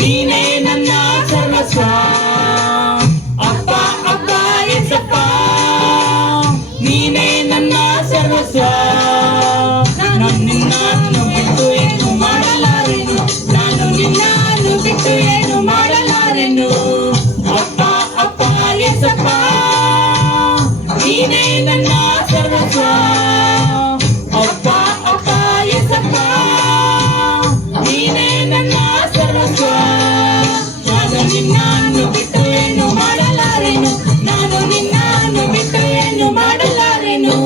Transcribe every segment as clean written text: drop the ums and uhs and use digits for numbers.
ನೀನೇ ನನ್ನ ಸರ್ವಸ್ವ. ಅಪ್ಪ ಅಪ್ಪ ಎಸಪ್ಪ ನೀನೇ ನನ್ನ ಸರ್ವಸ್ವ. ನಾನು ನಿನ್ನನ್ನು ಬಿಟ್ಟು ಏನು ಮಾಡಲಾರೆನು, ನಾನು ನಿನ್ನನ್ನು ಬಿಟ್ಟು ಏನು ಮಾಡಲಾರೆನು. ಅಪ್ಪ ಅಪ್ಪ ಎಸಪ್ಪ ನೀನೇ ನನ್ನ ಸರ್ವಸ್ವ. ಅಪ್ಪ ಅಪ್ಪ ಎಸಪ್ಪ ನೀನೇ ನನ್ನ ಸರ್ವಸ್ವ. ನಾನು ನಿನ್ನನ್ನು ಬಿಟ್ಟು ಏನು ಮಾಡಲಾರೆನು, ನಾನು ನಿನ್ನನ್ನು ಬಿಟ್ಟು ಏನು ಮಾಡಲಾರೆನು.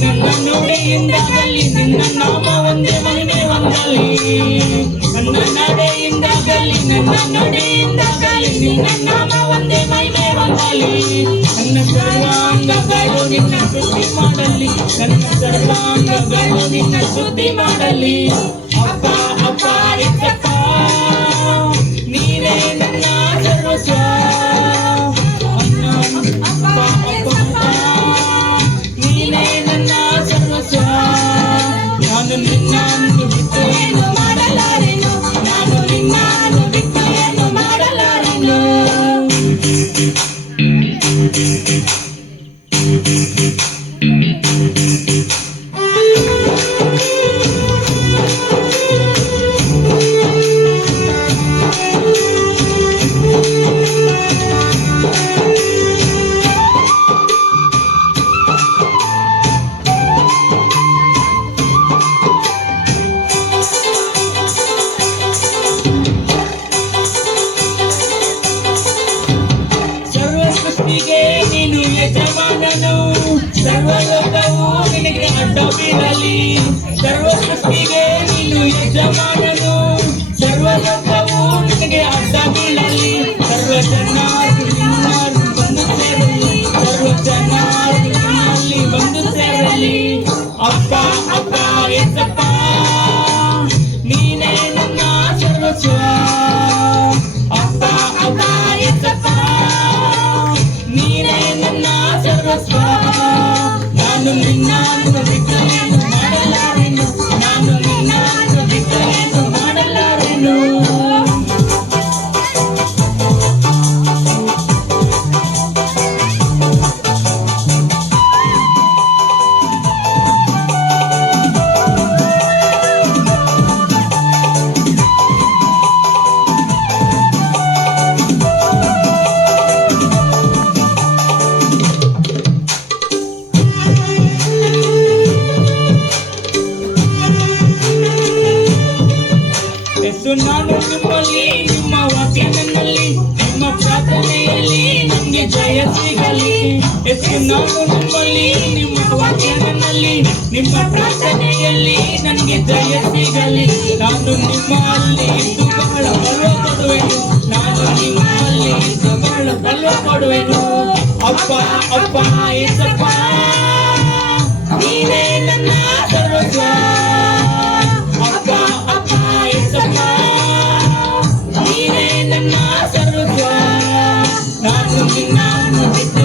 ನನ್ನ ನುಡಿಯಿಂದಾಗಲಿ ನಿನ್ನ ನಾಮ ಒಂದೇ ಮಹಿಮೆ ಹೊಂದಲಿ. ನನ್ನ ನಡೆಯಿಂದಾಗಲಿ ನನ್ನ ನುಡಿಯಿಂದಾಗಲಿ ನಿನ್ನ ನಾಮ ಒಂದೇ ಮಹಿಮೆ ಹೊಂದಲಿ. ನನ್ನ ಸರ್ವಾಂಗಗಳು ನಿನ್ನ ಸ್ತುತಿ ಮಾಡಲಿ, ನನ್ನ ಸರ್ವಾಂಗಗಳು ನಿನ್ನ ಸ್ತುತಿ ಮಾಡಲಿ. ಅಪ್ಪ ಅಪ್ಪ ಎಸಪ್ಪ ನೀನೇ ನನ್ನ ಸರ್ವಸ್ವ. ನಾನು ನಿನ್ನನ್ನು ಬಿಟ್ಟು ಏನು ಮಾಡಲಾರೆನು, ನಾನು ನಿನ್ನನ್ನು ಬಿಟ್ಟು ಏನು ಮಾಡಲಾರೆನು. ನೀನು ಯಜಮಾನನು, ಸರ್ವಲೋಕವು ನಿನಗೆ ಅಡ್ಡ ಬೀಳಲಿ. ಸರ್ವ ಸೃಷ್ಟಿಗೆ ನೀನು ಯಜಮಾನನು, ಸರ್ವಲೋಕವು ನಿನಗೆ ಅಡ್ಡ ಬೀಳಲಿ. ಸರ್ವ ಜನರು ನಿನ್ನಲ್ಲಿ ಬಂದು ಸೇರಲಿ, ಸರ್ವ ಜನರು ನಿನ್ನಲ್ಲಿ ಬಂದು ಸೇರಲಿ. ಅಪ್ಪ ಅಪ್ಪ ಎಸಪ್ಪ ನೀನೇ ನನ್ನ ಸರ್ವಸ್ವ. ಅಪ್ಪ ಅಪ್ಪ ಎಸಪ್ಪ ನೀನೇ ನನ್ನ ಸರ್ವಸ್ವ. ನಾನು ನಿನ್ನನ್ನು ಬಿಟ್ಟು ಏನು ಮಾಡಲಾರೆನು, ನಾನು ನಿನ್ನನ್ನು ಬಿಟ್ಟು ಏನು ಮಾಡಲಾರೆನು. ನಾನು ನಿಮ್ಮಲ್ಲಿ, ನಿಮ್ಮ ವಾಕ್ಯ ನನ್ನಲ್ಲಿ, ನಿಮ್ಮ ಪ್ರಾರ್ಥನೆಯಲ್ಲಿ ನನಗೆ ಜಯ ಸಿಗಲಿ. ನಾನು ನಿಮ್ಮಲ್ಲಿ, ನಿಮ್ಮ ವಾಕ್ಯ ನನ್ನಲ್ಲಿ, ನಿಮ್ಮ ಪ್ರಾರ್ಥನೆಯಲ್ಲಿ ನನಗೆ ಜಯ ಸಿಗಲಿ. ನಾನು ನಿಮ್ಮಲ್ಲಿ ಇದ್ದು ಬಹಳ ಬಲ ಕೊಡುವೆನು, ನಾನು ನಿಮ್ಮಲ್ಲಿ ಇದ್ದು ಬಹಳ ಬಲ ಕೊಡುವೆನು. ಅಪ್ಪ ಅಪ್ಪ ಎಸಪ್ಪ ನೀನೇ ನನ್ನ ಸರ್ವಸ್ವ. ಅಪ್ಪ ಅಪ್ಪ ಎಸಪ್ಪ ನೀನೇ ನನ್ನ ಸರ್ವಸ್ವ. ನಾನು ನಿನ್ನನ್ನು ಬಿಟ್ಟು